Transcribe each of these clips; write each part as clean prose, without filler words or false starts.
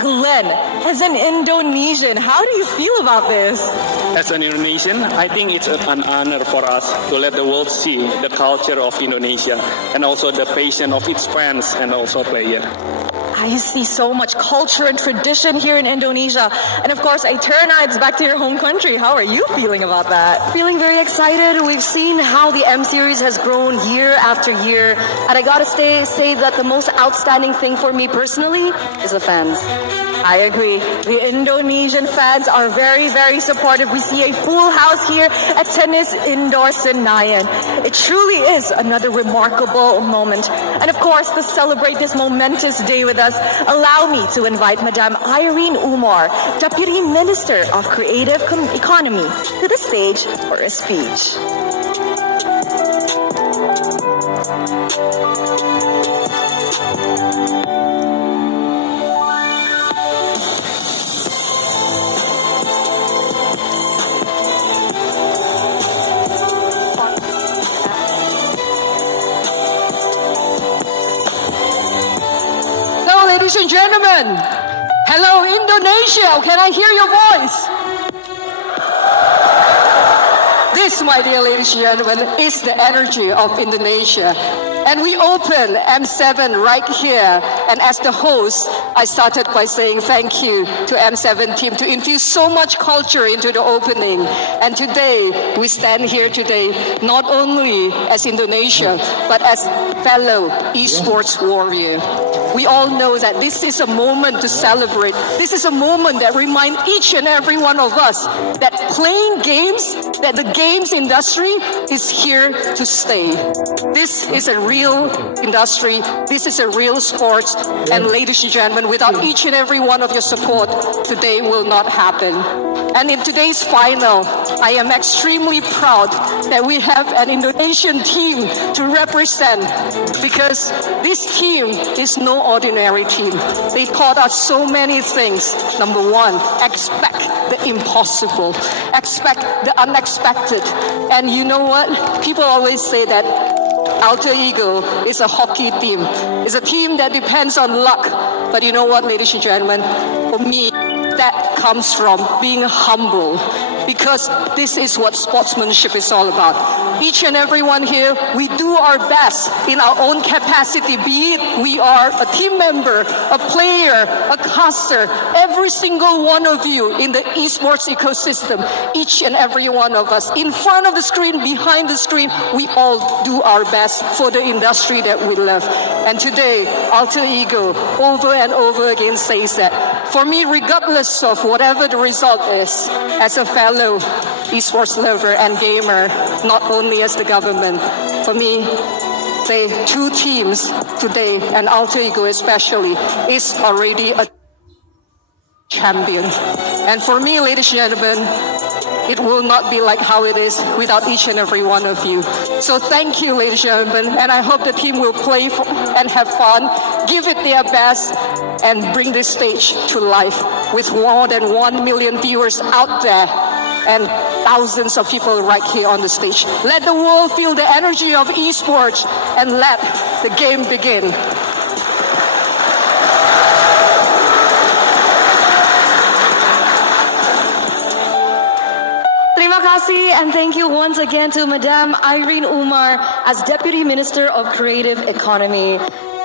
Glenn, as an Indonesian, how do you feel about this? As an Indonesian, I think it's an honor for us to let the world see the culture of Indonesia and also the passion of its fans and also players. I see so much culture and tradition here in Indonesia. And of course, Eterna, it's back to your home country. How are you feeling about that? Feeling very excited. We've seen how the M Series has grown year after year. And I gotta say that the most outstanding thing for me personally is the fans. I agree. The Indonesian fans are very, very supportive. We see a full house here at Tennis Indoor Senayan. It truly is another remarkable moment. And of course, to celebrate this momentous day with us, allow me to invite Madam Irene Umar, Deputy Minister of Creative Economy, to the stage for a speech. Ladies and gentlemen, hello Indonesia, can I hear your voice? This, my dear ladies and gentlemen, is the energy of Indonesia. And we open M7 right here. And as the host, I started by saying thank you to M7 team to infuse so much culture into the opening. And today, we stand here today, not only as Indonesia, but as fellow esports warrior. We all know that this is a moment to celebrate. This is a moment that reminds each and every one of us that playing games, that the games industry is here to stay. This is a real industry. This is a real sport. And ladies and gentlemen, without each and every one of your support, today will not happen. And in today's final, I am extremely proud that we have an Indonesian team to represent, because this team is no ordinary team. They taught us so many things. Number one, expect the impossible. Expect the unexpected. And you know what? People always say that Alter Ego is a hockey team. It's a team that depends on luck. But you know what, ladies and gentlemen? For me, that comes from being humble, because this is what sportsmanship is all about. Each and every one here, we do our best in our own capacity, be it we are a team member, a player, a caster, every single one of you in the esports ecosystem, each and every one of us, in front of the screen, behind the screen, we all do our best for the industry that we love. And today, Alter Ego over and over again says that, for me, regardless of whatever the result is, as a fellow esports lover and gamer, not only as the government, for me, the two teams today, and Alter Ego especially, is already a champion. And for me, ladies and gentlemen, it will not be like how it is without each and every one of you. So thank you, ladies and gentlemen, and I hope the team will play and have fun, give it their best, and bring this stage to life with more than 1 million viewers out there and thousands of people right here on the stage. Let the world feel the energy of esports and let the game begin. Terima kasih, and thank you once again to Madam Irene Umar as Deputy Minister of Creative Economy.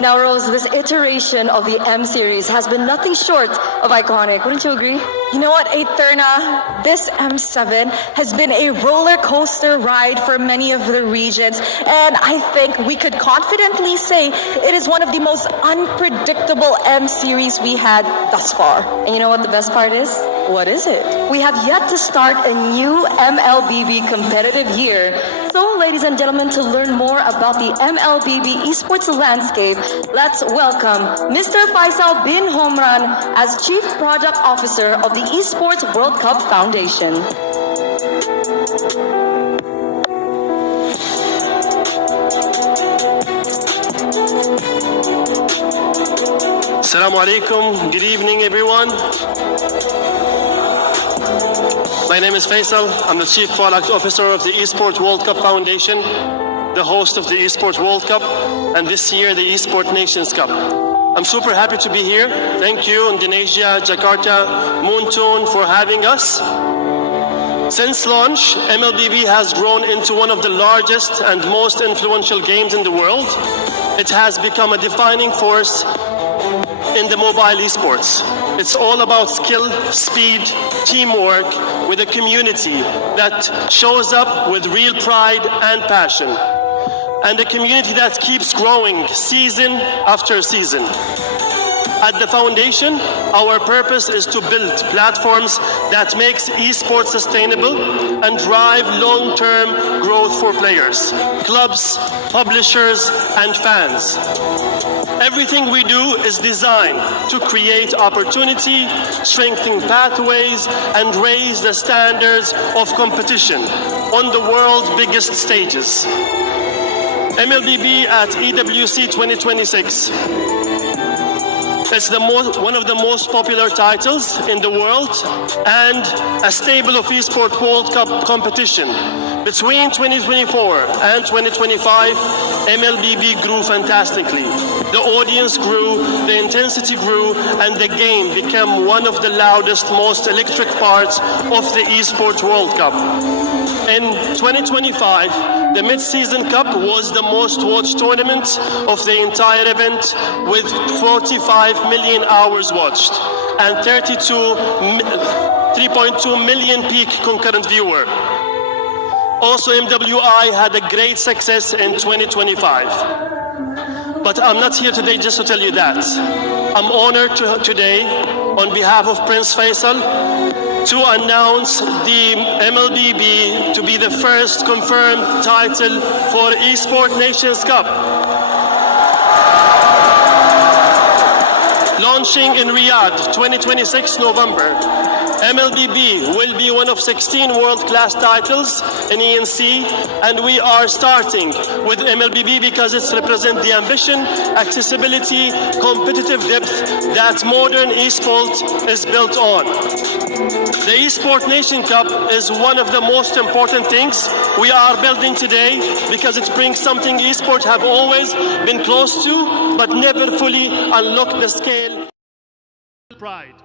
Now, Rose, this iteration of the M Series has been nothing short of iconic. Wouldn't you agree? You know what, Eterna? This M7 has been a roller coaster ride for many of the regions, and I think we could confidently say it is one of the most unpredictable M Series we had thus far. And you know what the best part is? What is it? We have yet to start a new MLBB competitive year. So, ladies and gentlemen, to learn more about the MLBB esports landscape, let's welcome Mr. Faisal bin Homran as Chief Project Officer of the Esports World Cup Foundation. Assalamu alaikum. Good evening, everyone. My name is Faisal. I'm the Chief Product Officer of the Esports World Cup Foundation, the host of the Esports World Cup, and this year the Esports Nations Cup. I'm super happy to be here. Thank you, Indonesia, Jakarta, Moontoon, for having us. Since launch, MLBB has grown into one of the largest and most influential games in the world. It has become a defining force in the mobile esports. It's all about skill, speed, teamwork, with a community that shows up with real pride and passion. And a community that keeps growing season after season. At the foundation, our purpose is to build platforms that makes esports sustainable and drive long-term growth for players, clubs, publishers, and fans. Everything we do is designed to create opportunity, strengthen pathways, and raise the standards of competition on the world's biggest stages. MLBB at EWC 2026. It's one of the most popular titles in the world and a stable of eSport World Cup competition. Between 2024 and 2025, MLBB grew fantastically. The audience grew, the intensity grew, and the game became one of the loudest, most electric parts of the eSport World Cup. In 2025, the Mid-Season Cup was the most watched tournament of the entire event, with 45 million hours watched and 3.2 million peak concurrent viewer. Also, MWI had a great success in 2025. But I'm not here today just to tell you that. I'm honored today, on behalf of Prince Faisal, to announce the MLBB to be the first confirmed title for Esport Nations Cup. Launching in Riyadh, 2026 November. MLBB will be one of 16 world-class titles in ENC, and we are starting with MLBB because it represents the ambition, accessibility, competitive depth that modern eSport is built on. The Esport Nation Cup is one of the most important things we are building today because it brings something eSports have always been close to, but never fully unlocked the scale. Pride.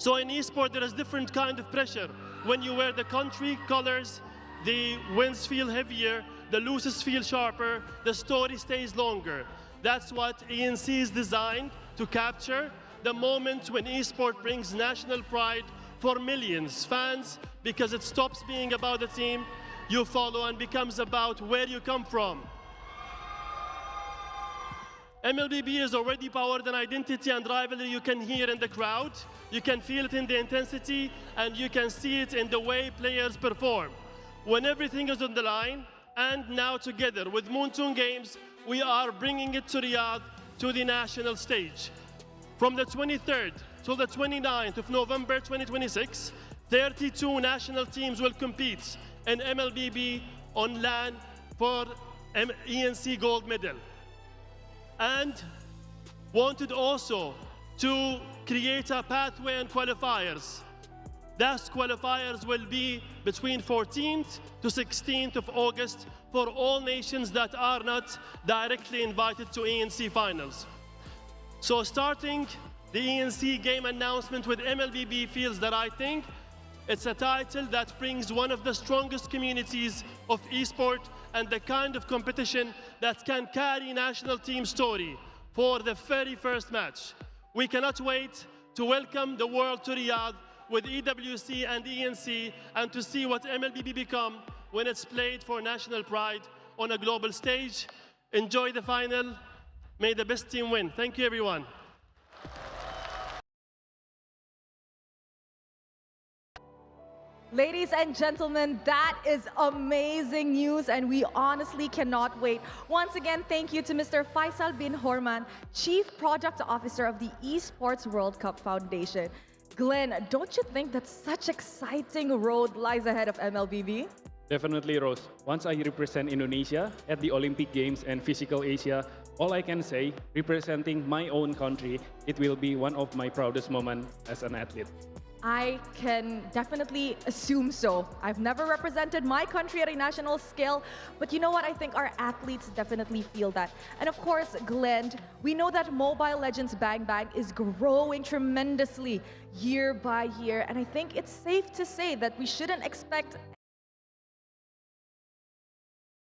So in eSport, there is different kind of pressure. When you wear the country colors, the wins feel heavier, the losses feel sharper, the story stays longer. That's what ENC is designed to capture, the moment when eSport brings national pride for millions fans, because it stops being about the team you follow and becomes about where you come from. MLBB is already powered an identity and rivalry you can hear in the crowd, you can feel it in the intensity, and you can see it in the way players perform. When everything is on the line, and now together with Moontoon Games, we are bringing it to Riyadh, to the national stage. From the 23rd till the 29th of November 2026, 32 national teams will compete in MLBB on LAN for ENC gold medal. And wanted also to create a pathway and qualifiers. ZASK qualifiers will be between 14th to 16th of August for all nations that are not directly invited to ENC finals. So starting the ENC game announcement with MLBB feels the right thing. It's a title that brings one of the strongest communities of eSport and the kind of competition that can carry national team story for the very first match. We cannot wait to welcome the world to Riyadh with EWC and ENC and to see what MLBB become when it's played for national pride on a global stage. Enjoy the final. May the best team win. Thank you, everyone. Ladies and gentlemen, that is amazing news, and we honestly cannot wait. Once again, thank you to Mr. Faisal bin Horman, Chief Product Officer of the Esports World Cup Foundation. Glenn, don't you think that such exciting road lies ahead of MLBB? Definitely, Rose. Once I represent Indonesia at the Olympic Games and Physical Asia, all I can say, representing my own country, it will be one of my proudest moments as an athlete. I can definitely assume so. I've never represented my country at a national scale, but you know what? I think our athletes definitely feel that. And of course, Glenn, we know that Mobile Legends Bang Bang is growing tremendously year by year, and I think it's safe to say that we shouldn't expect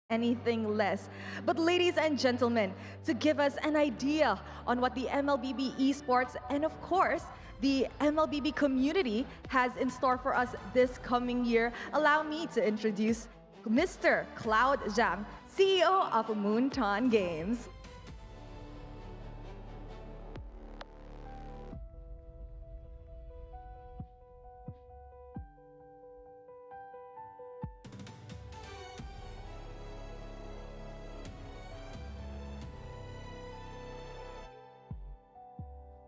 anything less. But ladies and gentlemen, to give us an idea on what the MLBB esports and of course the MLBB community has in store for us this coming year, allow me to introduce Mr. Cloud Zhang, CEO of Moonton Games.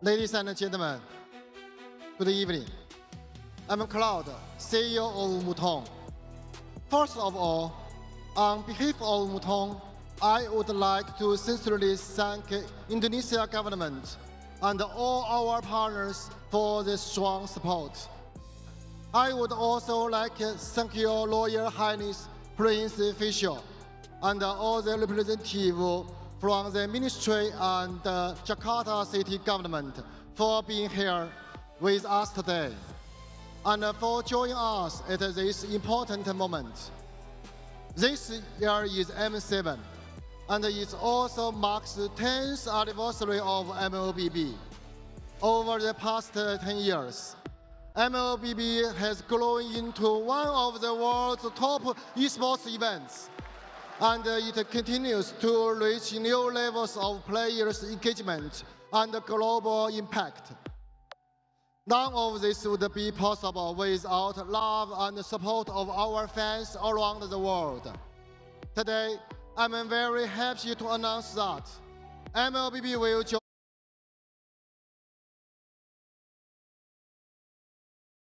Ladies and gentlemen, good evening. I'm Cloud, CEO of Moonton. First of all, on behalf of Moonton, I would like to sincerely thank Indonesia government and all our partners for the strong support. I would also like to thank your Royal Highness Prince Official and all the representatives from the Ministry and the Jakarta City government for being here with us today and for joining us at this important moment. This year is M7, and it also marks the 10th anniversary of MLBB. Over the past 10 years, MLBB has grown into one of the world's top esports events, and it continues to reach new levels of players' engagement and global impact. None of this would be possible without love and support of our fans around the world. Today, I'm very happy to announce that MLBB will join